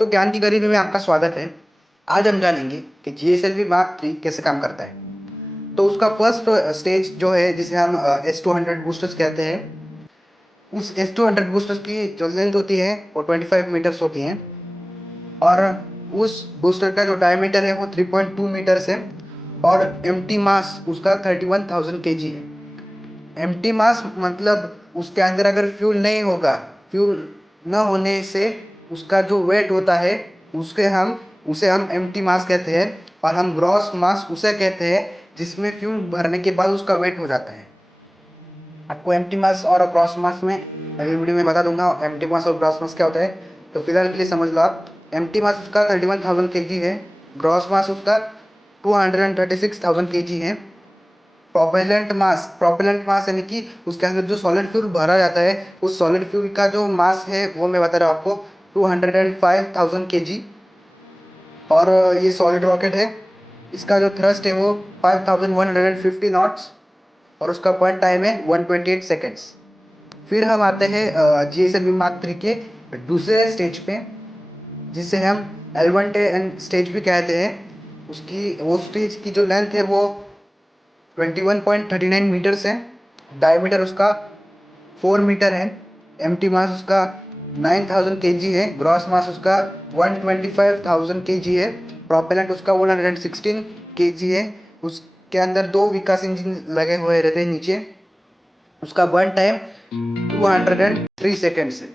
तो ज्ञान की गरीबी में आपका स्वागत है। आज हम जानेंगे कि जीएसएलवी मार्क 3 कैसे काम करता है। तो उसका फर्स्ट स्टेज जो है जिसे हम S200 बूस्टर्स कहते हैं, उस S200 बूस्टर्स की जो लेंथ होती है वो 25 मीटर्स होती है और उस बूस्टर का जो डायमीटर है वो 3.2 मीटर्स है और एम्प्टी मास उसका 31,000 केजी है। एम्प्टी मास मतलब उसके अंदर अगर फ्यूल नहीं होगा, फ्यूल न होने से उसका जो वेट होता है उसे हम एम्प्टी मास कहते हैं और हम ग्रॉस मास उसे कहते हैं जिसमें फ्यूल भरने के बाद उसका वेट हो जाता है। आपको एम्प्टी मास और ग्रॉस मास में अगली वीडियो में बता दूंगा एम्प्टी मास और ग्रॉस मास क्या होता है। तो फिलहाल के लिए समझ लो आप, एम्प्टी मास उसका 31,000 केजी है, ग्रॉस मास उसका 236,000 केजी है। प्रोपेलेंट मास यानी कि उसके अंदर जो सॉलिड फ्यूल भरा जाता है उस सॉलिड फ्यूल का जो मास है वो मैं बता रहा हूँ आपको 205,000 केजी। और ये सॉलिड रॉकेट है, इसका जो थ्रस्ट है वो 5,150 नॉट्स और उसका बर्न टाइम है 128 सेकेंड्स। फिर हम आते हैं जीएसएलवी मार्क 3 के दूसरे स्टेज पे, जिसे हम L1 स्टेज भी कहते हैं। उसकी वो स्टेज की जो लेंथ है वो 21.39 मीटर्स है, डायमीटर उसका 4 मीटर है, एम्प्टी मास उसका 9,000 केजी है, ग्रॉस मास उसका 125,000 केजी है, प्रोपेलेंट उसका 116 केजी है। उसके अंदर दो विकास इंजन लगे हुए रहते हैं नीचे। उसका बर्न टाइम 203 सेकेंड्स है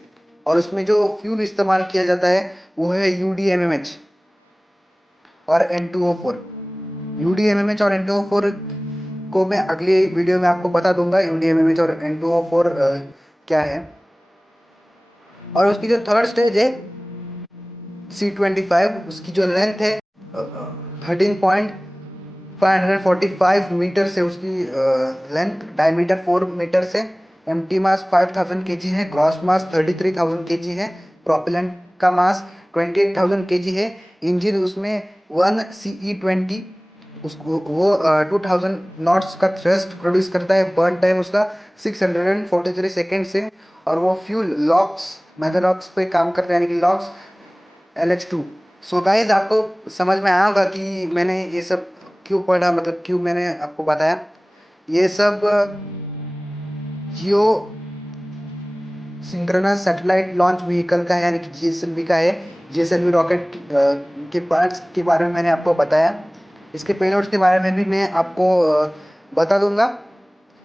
और उसमें जो फ्यूल इस्तेमाल किया जाता है वो है UDMMH और N2O4। UDMMH और N2O4 को मैं अगली वीडियो में आपको बता दूंगा UDMMH और N2O4 क्या है। और उसकी जो थर्ड स्टेज है C25, उसकी जो लेंथ है 13.545 मीटर से उसकी लेंथ, डायमीटर 4 मीटर से, एम्प्टी मास 5,000 केजी है, ग्रॉस मास 33,000 केजी है, प्रोपेलेंट का मास 28,000 केजी है। इंजन उसमें 1CE20 उसको वो 2,000 नॉट्स का थ्रस्ट प्रोड्यूस करता है। बर्न टाइम उसका 643 सेकेंड से और वो फ्यूल लॉक्स मेथडॉक्स पे काम करता है यानी कि लॉक्स LH2। सो गाइस, आपको समझ में आया होगा कि मैंने ये सब क्यों पढ़ा, मतलब क्यों मैंने आपको बताया। ये सब जियो सिंक्रोनस सैटेलाइट लॉन्च व्हीकल का है यानी कि GSLV का है। GSLV रॉकेट के पार्ट्स के बारे में मैंने आपको बताया। इसके पेलोड्स के बारे में भी मैं आपको बता दूंगा,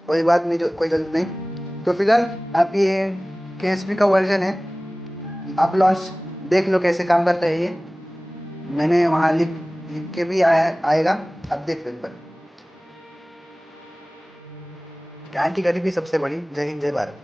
कोई बात नहीं, जो कोई जल्द नहीं। तो फिलहाल आप ये KSP का वर्जन है, आप लॉन्च देख लो कैसे काम करता है ये। मैंने वहाँ लिख के भी आएगा, आप देख लो एक बार। ज्ञान की गरीबी सबसे बड़ी। जय हिंद, जय भारत।